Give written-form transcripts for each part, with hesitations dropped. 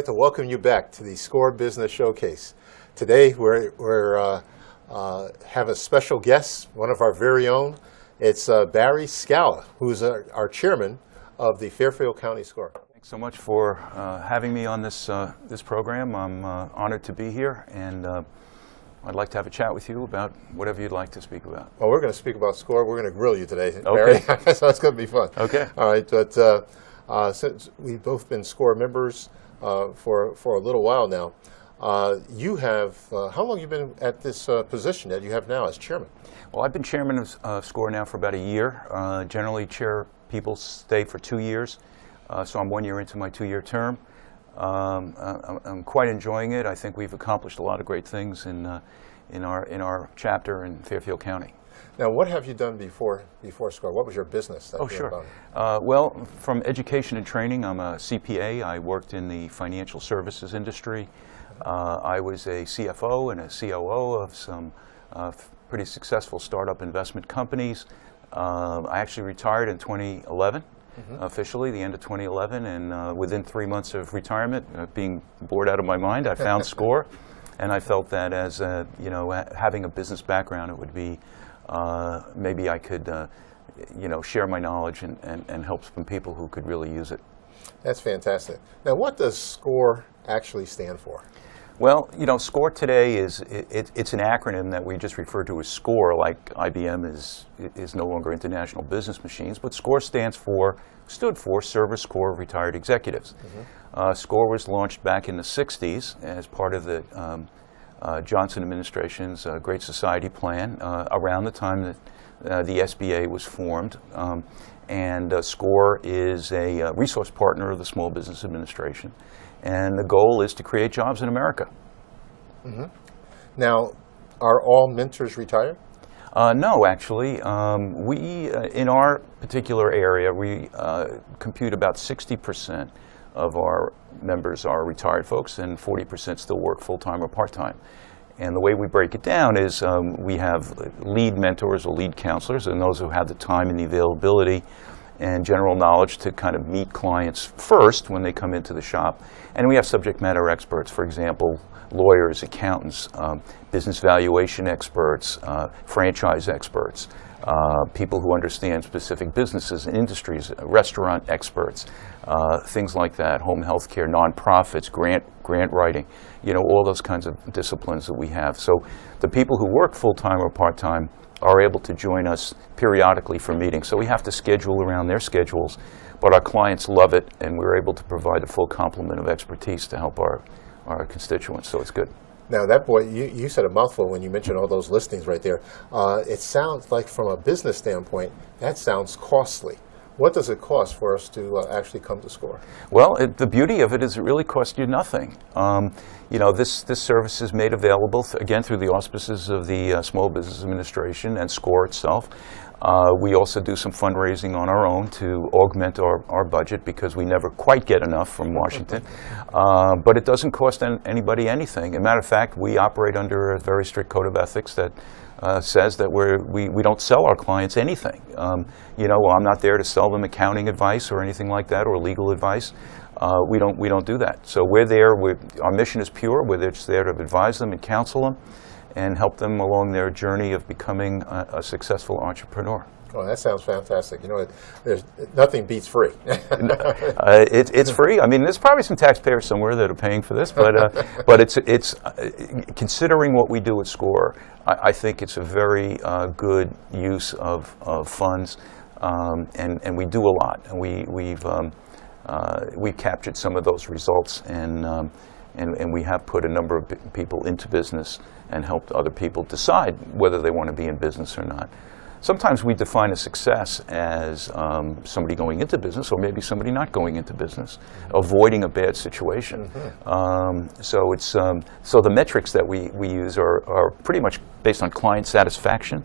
like to welcome you back to the SCORE Business Showcase. Today we're have a special guest, one of our very own. It's Barry Scala, who's our chairman of the Fairfield County SCORE. Thanks so much for having me on this program. I'm honored to be here, and I'd like to have a chat with you about whatever you'd like to speak about. Well, we're going to speak about SCORE. We're going to grill you today, okay. Barry. So it's going to be fun. Okay. All right, but since we've both been SCORE members for a little while now, you have, how long have you been at this position that you have now as chairman? Well, I've been chairman of SCORE now for about a year. Generally, chair people stay for 2 years, so I'm 1 year into my 2-year term. I'm quite enjoying it. I think we've accomplished a lot of great things in our chapter in Fairfield County. Now, what have you done before SCORE? What was your business? Oh, sure. Well, from education and training, I'm a CPA. I worked in the financial services industry. I was a CFO and a COO of some pretty successful startup investment companies. I actually retired in 2011, officially, the end of 2011, and within 3 months of retirement, being bored out of my mind, I found SCORE, and I felt that as having a business background, it would be maybe I could share my knowledge and help some people who could really use it. That's fantastic. Now, what does SCORE actually stand for? Well, SCORE today it's an acronym that we just refer to as SCORE, like IBM is no longer International Business Machines, but SCORE stood for Service Corps of Retired Executives. SCORE was launched back in the 60s as part of the Johnson administration's Great Society Plan around the time that the SBA was formed. And SCORE is a resource partner of the Small Business Administration. And the goal is to create jobs in America. Now, are all mentors retired? No, actually. We, in our particular area, we compute about 60% of our members are retired folks, and 40% still work full-time or part-time. And the way we break it down is we have lead mentors or lead counselors, and those who have the time and the availability and general knowledge to kind of meet clients first when they come into the shop. And we have subject matter experts, for example, lawyers, accountants, business valuation experts, franchise experts, people who understand specific businesses and industries, restaurant experts, things like that, home health care, nonprofits, grant writing, all those kinds of disciplines that we have. So the people who work full-time or part-time are able to join us periodically for meetings. So we have to schedule around their schedules, but our clients love it, and we're able to provide a full complement of expertise to help our constituents, so it's good. Now, you said a mouthful when you mentioned all those listings right there. It sounds like, from a business standpoint, that sounds costly. What does it cost for us to actually come to SCORE? Well, the beauty of it is it really costs you nothing. This service is made available, again, through the auspices of the Small Business Administration and SCORE itself. We also do some fundraising on our own to augment our budget because we never quite get enough from Washington. But it doesn't cost anybody anything. As a matter of fact, we operate under a very strict code of ethics that says that we don't sell our clients anything. I'm not there to sell them accounting advice or anything like that, or legal advice. We don't do that. So we're there. Our mission is pure. We're just there to advise them and counsel them and help them along their journey of becoming a successful entrepreneur. Oh, that sounds fantastic. There's nothing beats free. It's free. I mean, there's probably some taxpayers somewhere that are paying for this, but it's considering what we do at SCORE, I think it's a very good use of funds, and we do a lot. And we've captured some of those results, and we have put a number of people into business and helped other people decide whether they want to be in business or not. Sometimes we define a success as somebody going into business, or maybe somebody not going into business, avoiding a bad situation. So the metrics that we use are pretty much based on client satisfaction,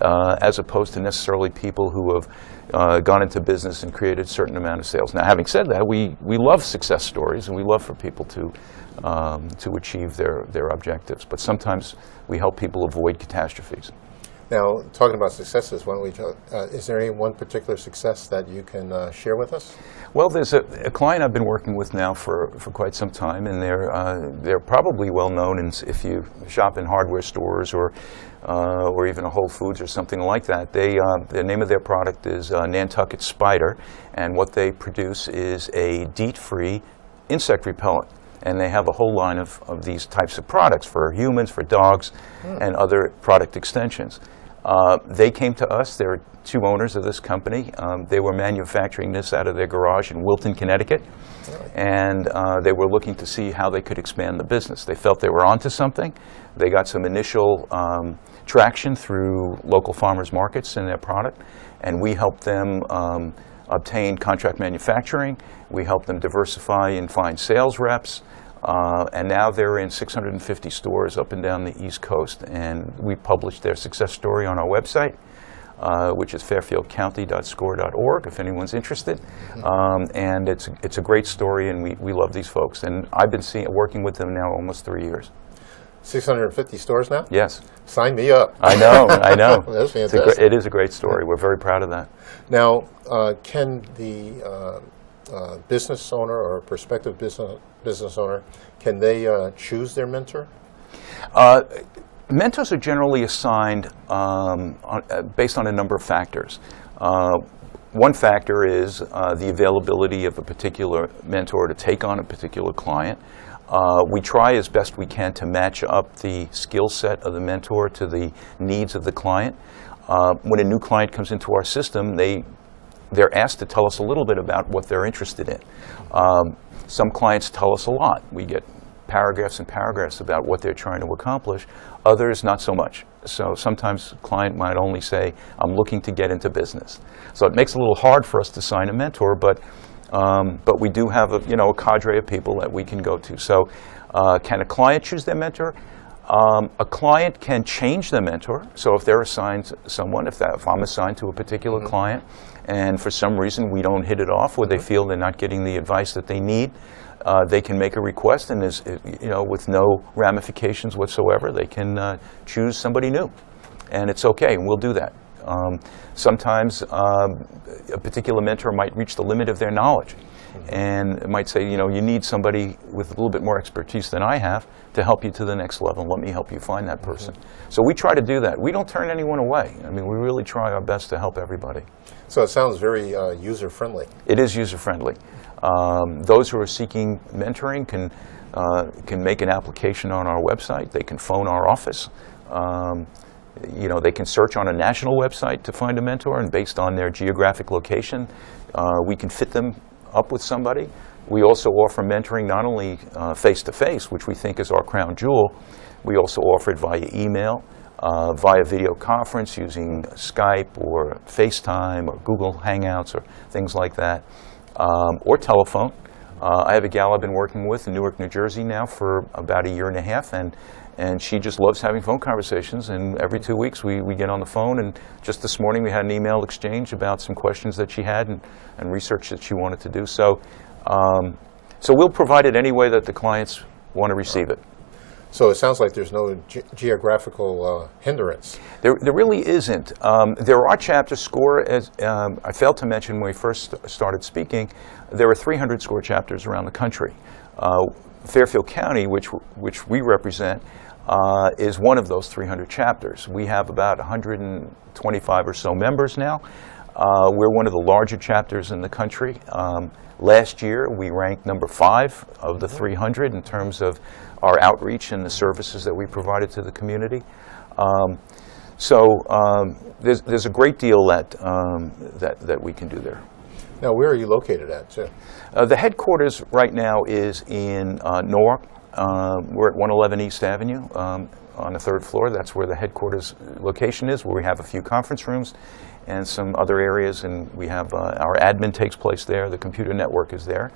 as opposed to necessarily people who have gone into business and created a certain amount of sales. Now, having said that, we love success stories, and we love for people to achieve their objectives. But sometimes we help people avoid catastrophes. Now, talking about successes, why don't we talk, is there any one particular success that you can share with us? Well, there's a client I've been working with now for quite some time, and they're probably well known if you shop in hardware stores or even a Whole Foods or something like that. The name of their product is Nantucket Spider, and what they produce is a DEET-free insect repellent. And they have a whole line of these types of products for humans, for dogs, and other product extensions. They came to us. There are two owners of this company. They were manufacturing this out of their garage in Wilton, Connecticut, and they were looking to see how they could expand the business. They felt they were onto something. They got some initial traction through local farmers markets in their product, and we helped them obtain contract manufacturing. We helped them diversify and find sales reps. And now they're in 650 stores up and down the East Coast. And we published their success story on our website, which is fairfieldcounty.score.org, if anyone's interested. And it's a great story, and we love these folks. And I've been working with them now almost 3 years. 650 stores now? Yes. Sign me up. I know. That's fantastic. It is a great story. We're very proud of that. Now, can the business owner or prospective business owner, can they choose their mentor? Mentors are generally assigned based on a number of factors. One factor is the availability of a particular mentor to take on a particular client. We try as best we can to match up the skill set of the mentor to the needs of the client. When a new client comes into our system, they're asked to tell us a little bit about what they're interested in. Some clients tell us a lot. We get paragraphs and paragraphs about what they're trying to accomplish. Others, not so much. So sometimes a client might only say, I'm looking to get into business. So it makes it a little hard for us to sign a mentor, but we do have a cadre of people that we can go to. So can a client choose their mentor? A client can change their mentor. So if they're assigned someone, if I'm assigned to a particular client, and for some reason we don't hit it off, or they feel they're not getting the advice that they need, they can make a request, and with no ramifications whatsoever, they can choose somebody new, and it's okay, and we'll do that. Sometimes a particular mentor might reach the limit of their knowledge, and it might say, you need somebody with a little bit more expertise than I have to help you to the next level. Let me help you find that person. So we try to do that. We don't turn anyone away. I mean, we really try our best to help everybody. So it sounds very user-friendly. It is user-friendly. Those who are seeking mentoring can make an application on our website. They can phone our office. They can search on a national website to find a mentor, and based on their geographic location, we can fit them up with somebody. We also offer mentoring not only face-to-face, which we think is our crown jewel. We also offer it via email, via video conference using Skype or FaceTime or Google Hangouts or things like that, or telephone. I have a gal I've been working with in Newark, New Jersey now for about 1.5 years, and she just loves having phone conversations, and every 2 weeks we get on the phone, and just this morning we had an email exchange about some questions that she had and research that she wanted to do. So we'll provide it any way that the clients want to receive it. So it sounds like there's no geographical hindrance. There really isn't. There are chapters. SCORE, as I failed to mention when we first started speaking, there are 300 SCORE chapters around the country. Fairfield County, which we represent, is one of those 300 chapters. We have about 125 or so members now. We're one of the larger chapters in the country. Last year, we ranked number 5 of the 300 in terms of our outreach and the services that we provided to the community. There's a great deal that we can do there. Now, where are you located at, too? The headquarters right now is in Newark. We're at 111 East Avenue on the 3rd floor. That's where the headquarters location is, where we have a few conference rooms and some other areas, and we have our admin takes place there. The computer network is there.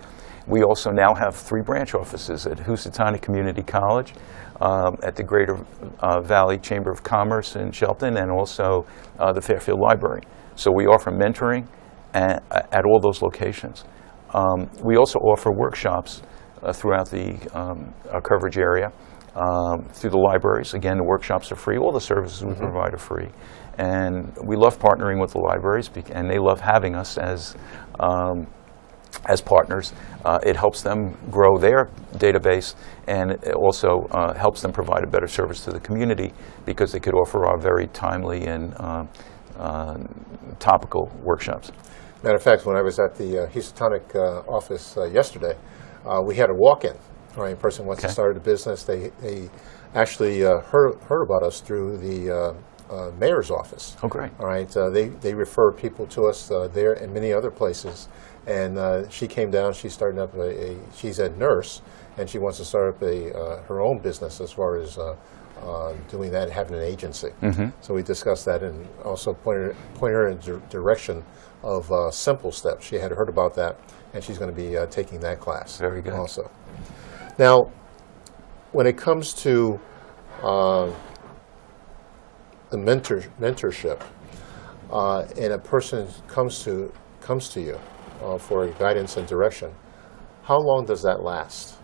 We also now have 3 branch offices at Housatonic Community College, at the Greater Valley Chamber of Commerce in Shelton, and also the Fairfield Library. So we offer mentoring at all those locations. We also offer workshops throughout our coverage area through the libraries. Again, the workshops are free. All the services we provide are free. And we love partnering with the libraries, and they love having us as partners. It helps them grow their database, and it also helps them provide a better service to the community because they could offer our very timely and topical workshops. Matter of fact, when I was at the Houstonic office yesterday, we had a walk-in. Right, a person wants to start a business. They actually heard about us through the mayor's office. Oh, great. All right, they refer people to us there and many other places. And she came down. She's starting up she's a nurse, and she wants to start up her own business as far as doing that, having an agency. Mm-hmm. So we discussed that, and also pointed her in the direction of Simple Steps. She had heard about that, and she's going to be taking that class. Very good. Also, now, when it comes to the mentorship, and a person comes to you for guidance and direction, how long does that last?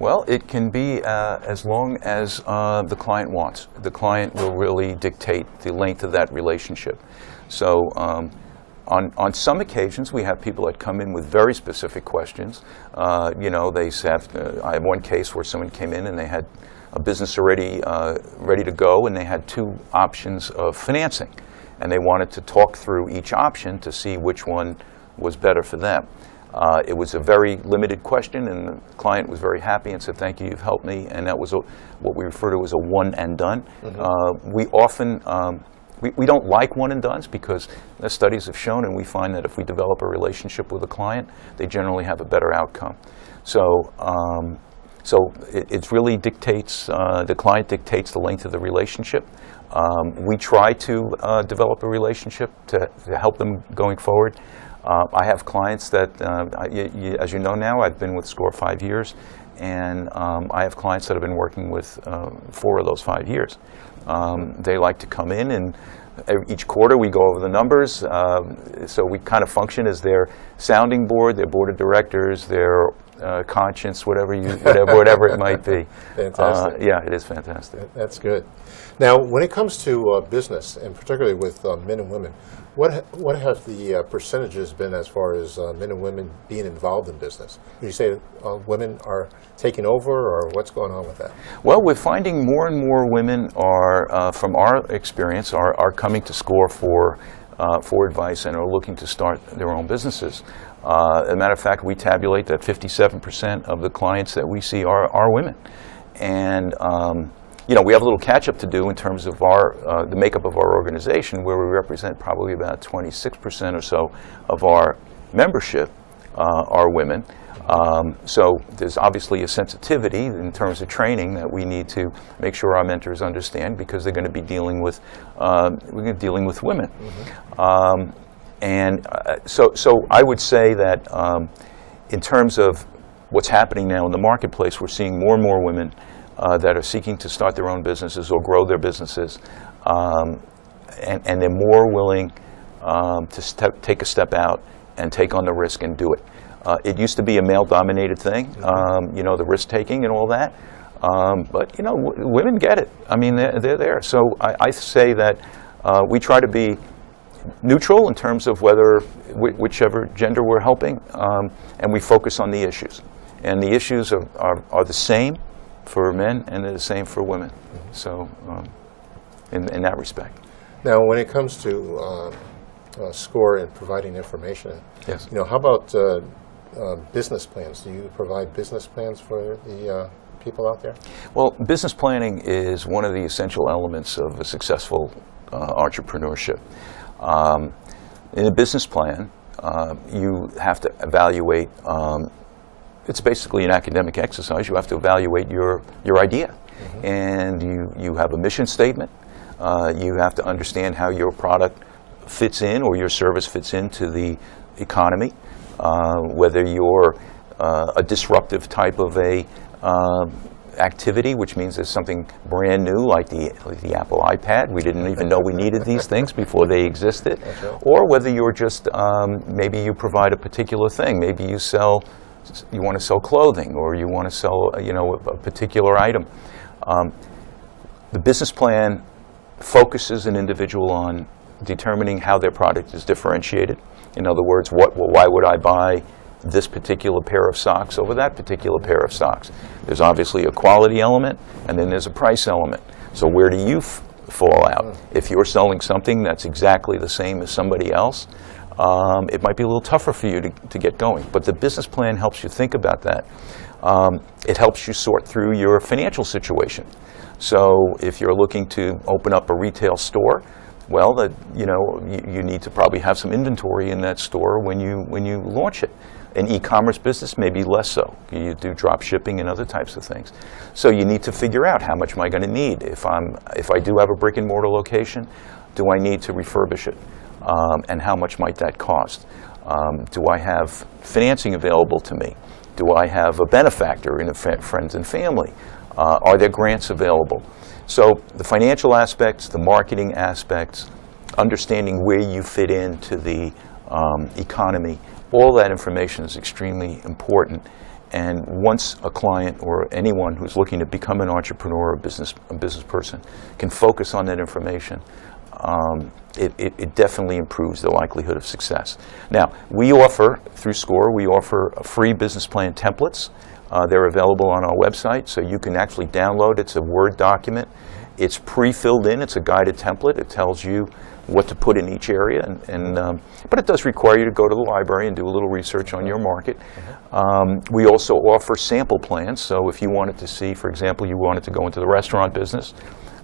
Well, it can be as long as the client wants. The client will really dictate the length of that relationship. So on some occasions, we have people that come in with very specific questions. You know, they have, I have one case where someone came in and they had a business already ready to go, and they had two options of financing. And they wanted to talk through each option to see which one was better for them. It was a very limited question, and the client was very happy and said, "Thank you, you've helped me." And that was what we refer to as a one and done. Mm-hmm. We often we don't like one and dones because the studies have shown, and we find that if we develop a relationship with a client, they generally have a better outcome. So it really dictates, the client dictates the length of the relationship. We try to develop a relationship to help them going forward. I have clients that, as you know now, I've been with SCORE 5 years, and I have clients that have been working with 4 of those 5 years. They like to come in, and each quarter we go over the numbers, so we kind of function as their sounding board, their board of directors, their conscience, whatever it might be. Fantastic. Yeah, it is fantastic. That's good. Now, when it comes to business, and particularly with men and women, what have the percentages been as far as men and women being involved in business? Would you say women are taking over, or what's going on with that? Well, we're finding more and more women are, from our experience, are coming to SCORE for advice and are looking to start their own businesses. As a matter of fact, we tabulate that 57% of the clients that we see are women. And you know, we have a little catch-up to do in terms of the makeup of our organization, where we represent probably about 26% or so of our membership are women. So there's obviously a sensitivity in terms of training that we need to make sure our mentors understand, because they're going to be dealing with women. Mm-hmm. So I would say that in terms of what's happening now in the marketplace, we're seeing more and more women that are seeking to start their own businesses or grow their businesses, and they're more willing to take a step out and take on the risk and do it. It used to be a male-dominated thing, you know, the risk-taking and all that, but you know, women get it. I mean, they're there. So I say that we try to be neutral in terms of whichever gender we're helping, and we focus on the issues. And the issues are the same for men, and they're the same for women. Mm-hmm. So, in that respect. Now, when it comes to SCORE and providing information, yes. You know, how about business plans? Do you provide business plans for the people out there? Well, business planning is one of the essential elements of a successful entrepreneurship. In a business plan, you have to evaluate. It's basically an academic exercise. You have to evaluate your idea. Mm-hmm. And you have a mission statement. You have to understand how your product fits in, or your service fits into the economy, whether you're a disruptive type of a activity, which means there's something brand new, like the Apple iPad. We didn't even know we needed these things before they existed. Right. Or whether you're just, maybe you provide a particular thing. Maybe you want to sell clothing, or you want to sell, you know, a particular item. The business plan focuses an individual on determining how their product is differentiated. In other words, why would I buy this particular pair of socks over that particular pair of socks? There's obviously a quality element, and then there's a price element. So where do you fall out? If you're selling something that's exactly the same as somebody else, it might be a little tougher for you to get going. But the business plan helps you think about that. It helps you sort through your financial situation. So if you're looking to open up a retail store, well, you need to probably have some inventory in that store when you launch it. An e-commerce business, maybe less so. You do drop shipping and other types of things. So you need to figure out, how much am I going to need? If I do have a brick and mortar location, do I need to refurbish it? And how much might that cost? Do I have financing available to me? Do I have a benefactor in friends and family? Are there grants available? So the financial aspects, the marketing aspects, understanding where you fit into the economy, all that information is extremely important. And once a client or anyone who's looking to become an entrepreneur or a business person can focus on that information, it definitely improves the likelihood of success. Now, we offer, through SCORE, we offer free business plan templates. They're available on our website, so you can actually download. It's a Word document. It's pre-filled in. It's a guided template. It tells you what to put in each area, but it does require you to go to the library and do a little research on your market. We also offer sample plans, so if you wanted to see, for example, you wanted to go into the restaurant business,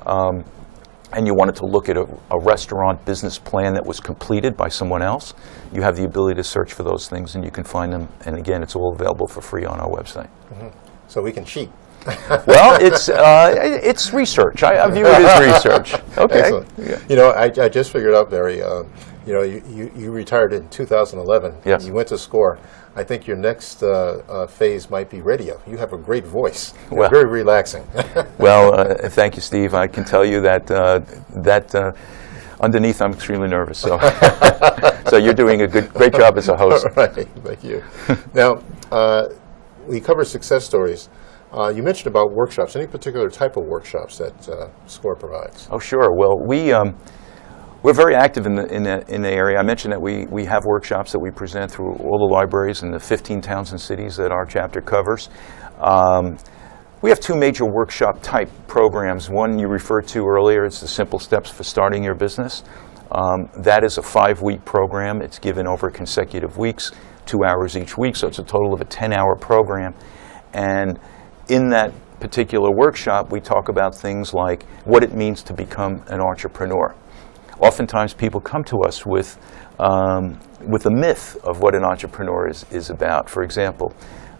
and you wanted to look at a restaurant business plan that was completed by someone else, you have the ability to search for those things, and you can find them. And again, it's all available for free on our website. So we can cheat. Well, it's research. I view it as research. Okay. Excellent. Yeah. I just figured out, Barry, you retired in 2011. Yes. You went to SCORE. I think your next phase might be radio. You have a great voice. Well, very relaxing. Well, thank you, Steve. I can tell you that underneath I'm extremely nervous. So, so you're doing a great job as a host. All right. Thank you. Now, we cover success stories. You mentioned about workshops. Any particular type of workshops that SCORE provides? Oh, sure. Well, we're very active in the area. I mentioned that we have workshops that we present through all the libraries in the 15 towns and cities that our chapter covers. We have two major workshop type programs. One you referred to earlier, it's the Simple Steps for Starting Your Business. That is a 5-week program. It's given over consecutive weeks, 2 hours each week, so it's a total of a 10-hour program. And in that particular workshop, we talk about things like what it means to become an entrepreneur. Oftentimes people come to us with a myth of what an entrepreneur is about. For example,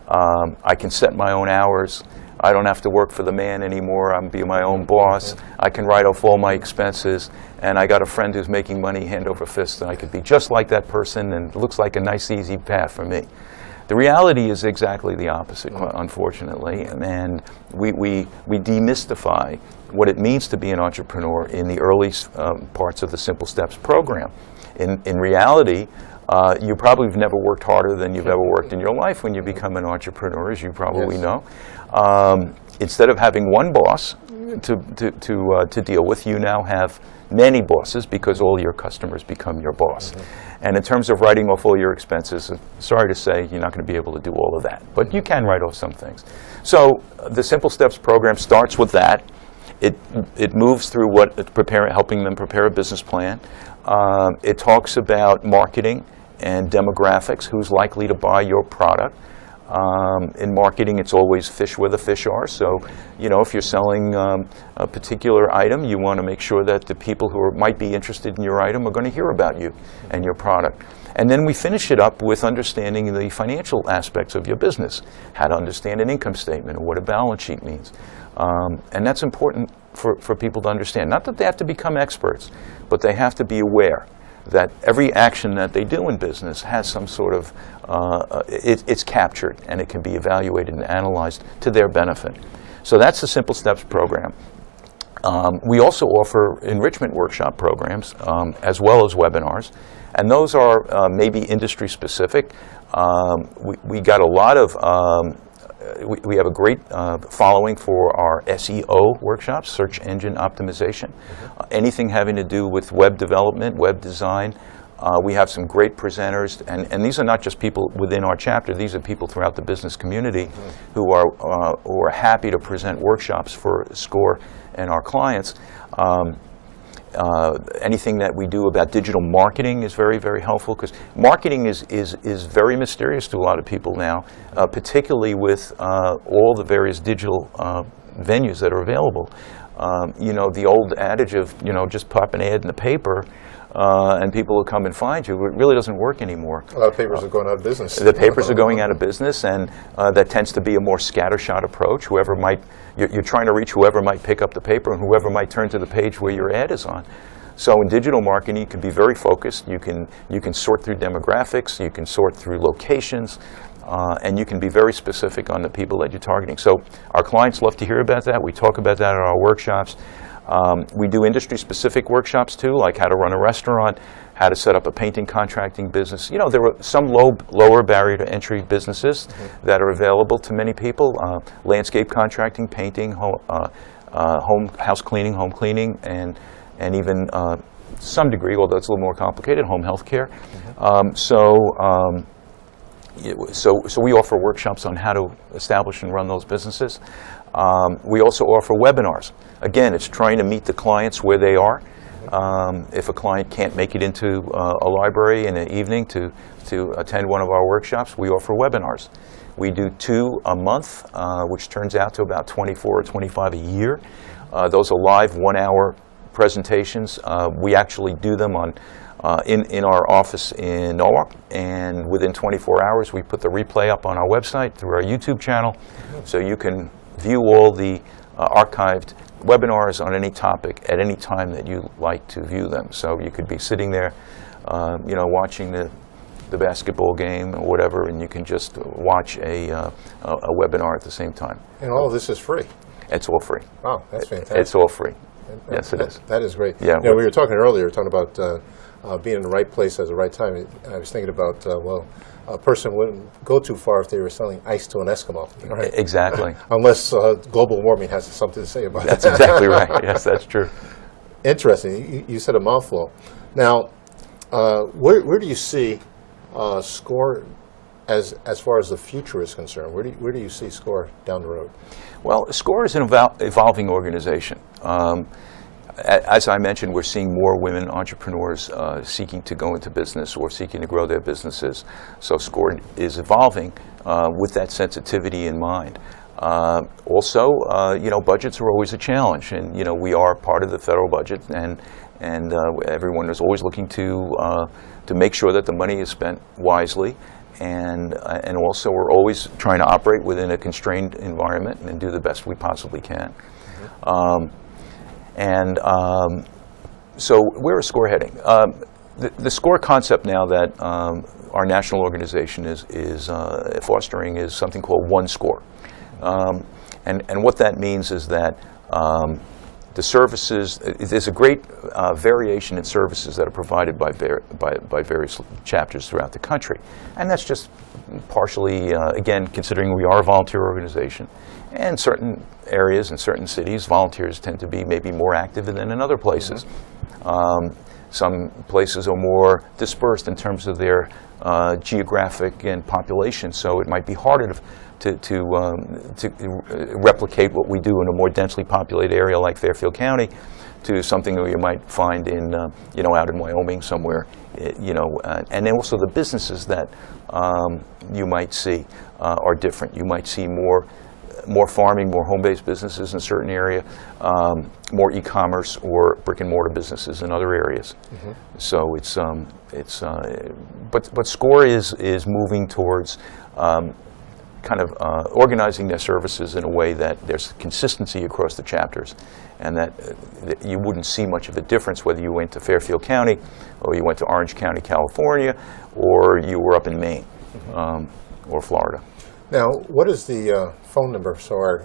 I can set my own hours. I don't have to work for the man anymore. I'm be my own boss. I can write off all my expenses. And I got a friend who's making money hand over fist, and I could be just like that person, and it looks like a nice, easy path for me. The reality is exactly the opposite, unfortunately, and we demystify what it means to be an entrepreneur in the early parts of the Simple Steps program. In reality, you probably have never worked harder than you've ever worked in your life when you become an entrepreneur, as you probably know. Instead of having one boss to deal with, you now have many bosses because all your customers become your boss. And in terms of writing off all your expenses, sorry to say, you're not going to be able to do all of that. But you can write off some things. So the Simple Steps program starts with that. It moves through helping them prepare a business plan. It talks about marketing and demographics, who's likely to buy your product. In marketing, it's always fish where the fish are. So, if you're selling a particular item, you want to make sure that the people who might be interested in your item are going to hear about you and your product. And then we finish it up with understanding the financial aspects of your business, how to understand an income statement or what a balance sheet means. And that's important for people to understand. Not that they have to become experts, but they have to be aware that every action that they do in business has some sort of, it's captured and it can be evaluated and analyzed to their benefit. So that's the Simple Steps program. We also offer enrichment workshop programs as well as webinars, and those are maybe industry specific. We got a lot of we have a great following for our SEO workshops, search engine optimization. Anything having to do with web development, web design. We have some great presenters, and these are not just people within our chapter, these are people throughout the business community who are happy to present workshops for SCORE and our clients. Anything that we do about digital marketing is very, very helpful, because marketing is very mysterious to a lot of people now, particularly with all the various digital venues that are available. You know, the old adage of, you know, just pop an ad in the paper and people will come and find you, it really doesn't work anymore. A lot of papers are going out of business. The papers are going out of business, and that tends to be a more scattershot approach. Whoever might, you're trying to reach whoever might pick up the paper and whoever might turn to the page where your ad is on. So in digital marketing, you can be very focused. You can sort through demographics, you can sort through locations, and you can be very specific on the people that you're targeting. So our clients love to hear about that. We talk about that at our workshops. We do industry-specific workshops too, like how to run a restaurant, how to set up a painting contracting business. You know, there are some lower barrier to entry businesses that are available to many people. Landscape contracting, painting, house cleaning, home cleaning, and even some degree, although it's a little more complicated, home health care. So we offer workshops on how to establish and run those businesses. We also offer webinars. Again, it's trying to meet the clients where they are. If a client can't make it into a library in the evening to attend one of our workshops, we offer webinars. We do 2 a month, which turns out to about 24 or 25 a year. Those are live 1-hour presentations. We actually do them in our office in Norwalk, and within 24 hours we put the replay up on our website through our YouTube channel, so you can view all the archived webinars on any topic at any time that you like to view them. So you could be sitting there, you know, watching the basketball game or whatever, and you can just watch a webinar at the same time. And all of this is free. It's all free. Wow, that's fantastic. It's all free. Yes, it is. That is great. Yeah. You know, we were talking earlier, talking about being in the right place at the right time. I was thinking about, well, a person wouldn't go too far if they were selling ice to an Eskimo. Right? Exactly. Unless global warming has something to say about it. That's exactly right. Yes, that's true. Interesting. You said a mouthful. Now, where do you see SCORE as far as the future is concerned? Where do you see SCORE down the road? Well, SCORE is an evolving organization. As I mentioned, we're seeing more women entrepreneurs seeking to go into business or seeking to grow their businesses. So SCORE is evolving with that sensitivity in mind. Also, you know, budgets are always a challenge, and you know, we are part of the federal budget, and everyone is always looking to make sure that the money is spent wisely, and also we're always trying to operate within a constrained environment and do the best we possibly can. So where is SCORE heading? The SCORE concept now that our national organization is fostering is something called One SCORE. And what that means is that the services, there's a great variation in services that are provided by various chapters throughout the country. And that's just partially, again, considering we are a volunteer organization. And certain areas in certain cities, volunteers tend to be maybe more active than in other places. Some places are more dispersed in terms of their geographic and population, so it might be harder to replicate what we do in a more densely populated area like Fairfield County to something that you might find in, you know, out in Wyoming somewhere, you know, and then also the businesses that you might see are different. You might see more farming, more home-based businesses in a certain area, more e-commerce or brick-and-mortar businesses in other areas. So but SCORE is moving towards kind of organizing their services in a way that there's consistency across the chapters, and that you wouldn't see much of a difference whether you went to Fairfield County or you went to Orange County, California, or you were up in Maine or Florida. Now, what is the phone number so our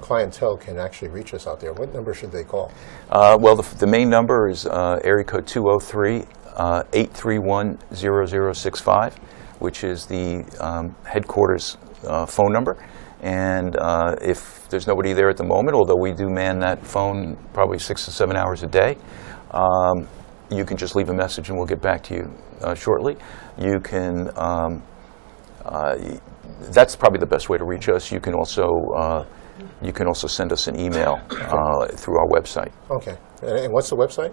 clientele can actually reach us out there? What number should they call? Well, the main number is area code 203-831-0065, which is the headquarters phone number. And if there's nobody there at the moment, although we do man that phone probably 6 to 7 hours a day, you can just leave a message and we'll get back to you shortly. You can, that's probably the best way to reach us. You can also send us an email through our website. Okay. And what's the website?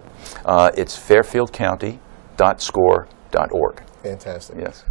It's fairfieldcounty.score.org. Fantastic. Yes.